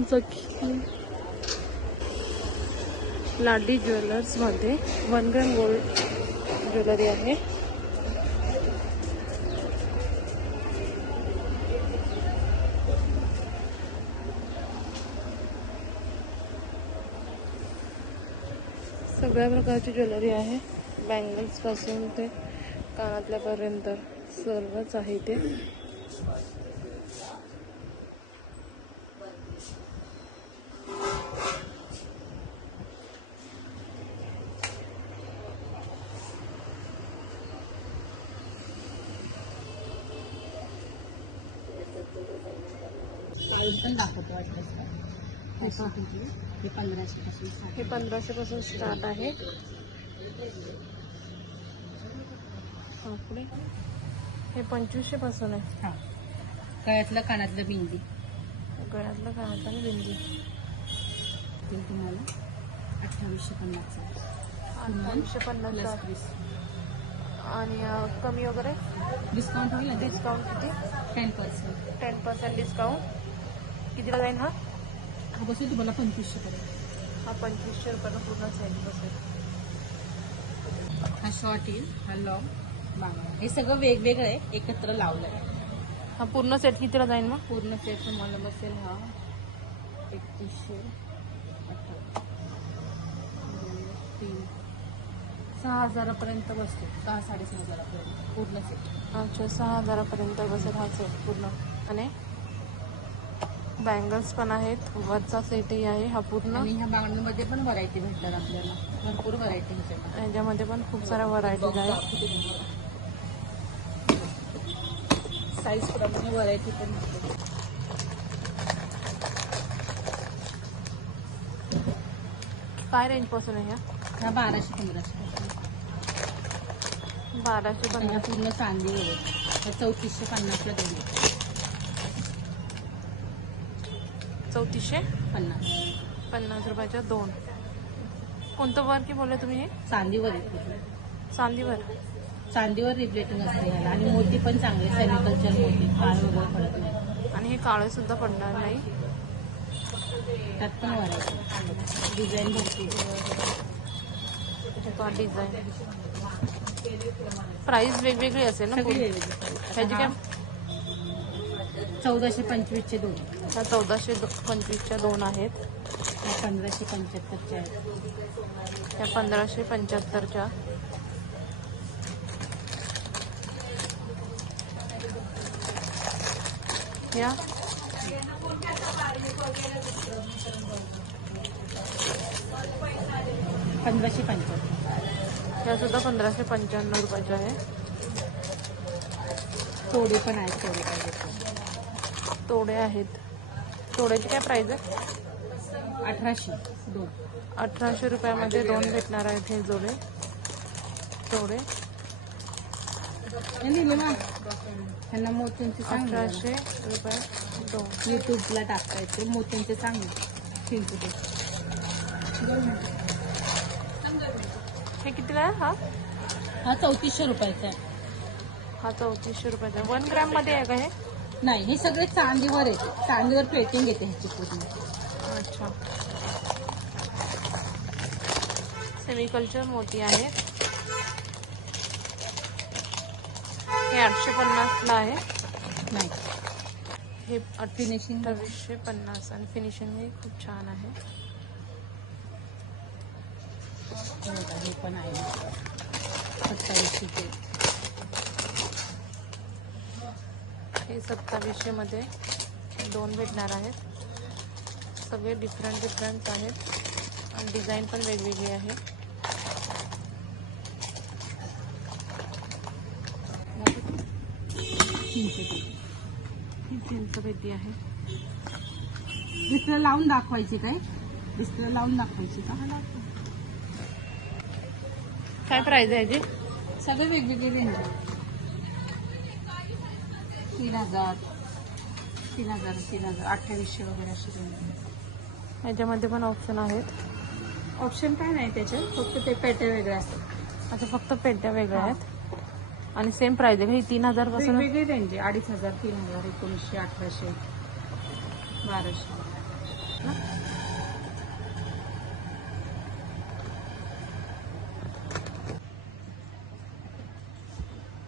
ओम सखी लाडी jewellers मध्ये 1 gram gold jewellery आहे. सगळ्या प्रकारची ज्वेलरी आहे. बँगल्स पासून ते कानातल्यापर्यंत सर्वच आहे ते. पण दाखवतो वाटतं. हे 1500 पासून हे 1500 पासून स्टार्ट आहे. पुढे हे 2500 पासून आहे. हां, गळ्यातलं कानातलं बिंदी, गळ्यातलं कानातलं बिंदी ते तुम्हाला 2850. 2850 आणि कमी वगैरे डिस्काउंट होईल ना? डिस्काउंट किती? 10%. 10% डिस्काउंट. कितीला जाईल हा? हा बसेल तुम्हाला 2500 पर्यंत. हा 2500 रुपयाला पूर्ण सेट बसेल. हा शॉर्ट येईल, हा लॉंग बांगडा. हे सगळं वेगवेगळं आहे, एकत्र लावलं आहे. हा पूर्ण सेट कितीला जाईल मग? पूर्ण सेट तुम्हाला बसेल हा 3100, 6000 पर्यंत बसतो. 6-6.5 पर्यंत पूर्ण सेट. अच्छा, 6000 पर्यंत बसेल हा सेट पूर्ण. आणि बँगल्स पण आहेत, वरचा सेटही आहे हा पूर्ण. आणि ह्या बांगड्यांमध्ये पण व्हरायटी भेटतात आपल्याला, भरपूर व्हरायटी भेटतात. ह्याच्यामध्ये पण खूप साऱ्या व्हरायटीज आहेत. साईज प्रमाणे व्हरायटी पण भेटते. काय रेंज पासून आहे ह्या? ह्या 1200-1500 पासून. 1250. पूर्ण चांदी वगैरे 3450ला दोन. 3450 रुपयाच्या दोन. कोणतं वर की बोलले तुम्ही? हे चांदीवर येते, चांदीवर. चांदीवर रिप्लेटिंग असते ह्याला. आणि मोती पण चांगले, सेमिकल्चर मोती, काळ वगैरे पडत नाही. आणि हे काळे सुद्धा पडणार नाही. त्यात पण व्हरायटी, डिझाईन भरपूर. डिझाईन प्राइस वेगवेगळी असेल ना? सगळी वेगवेगळी. ह्याची काय? 1425चे दोन. ह्या 1425च्या दोन आहेत. ह्या 1575च्या आहेत. ह्या 1575च्या. ह्या 1575. ह्या सुद्धा 1595 रुपयाच्या आहे. तोडे पण आहेत, तोडे पाहिजे. तोडे आहेत. तोड्याची काय प्राइस आहे? 1800 दोन. 1800 रुपयामध्ये दोन भेटणार आहेत हे जोडे तोडे. त्यांना मोत्यांचे चांगले 1800 रुपये दोन. युट्यूबला टाकता येते, मोत्यांचे चांगले शिंपू. हे कितीला आहे हा? हा 3400 रुपयाचा आहे. हा 3400 रुपयाचा. 1 ग्रॅम मध्ये आहे का हे? नाही, हे सगळे चांदीवर येते, चांदीवर प्लेटिंग येते ह्याची पूर्ण. अच्छा, सेमिकल्चर मोती आहेत. हे 850ला आहे. नाही, हे फिनिशिंग 2850 आणि फिनिशिंग हे खूप छान आहे. हे पण आहे 2700. हे 2700 मध्ये दोन भेटणार आहेत. सगळे डिफरंट आहेत आणि डिझाईन पण वेगवेगळी आहे. ही चिंचपेटी आहे. डिस्प्ले लावून दाखवायची काय? डिस्प्ले लावून दाखवायची का? काय प्राइस आहे याची? सगळे वेगवेगळे रेंज आहे. 3000, 2800 वगैरे अशी रेंज. याच्यामध्ये पण ऑप्शन आहेत. ऑप्शन काय नाही त्याच्यात, फक्त ते पेट्या वेगळ्या असतात. अच्छा, फक्त पेट्या वेगळ्या आहेत आणि सेम प्राइस आहे. ही 3000 पासून वेगवेगळी रेंज आहे. 2500, 3000, 1900, 1800, 1200.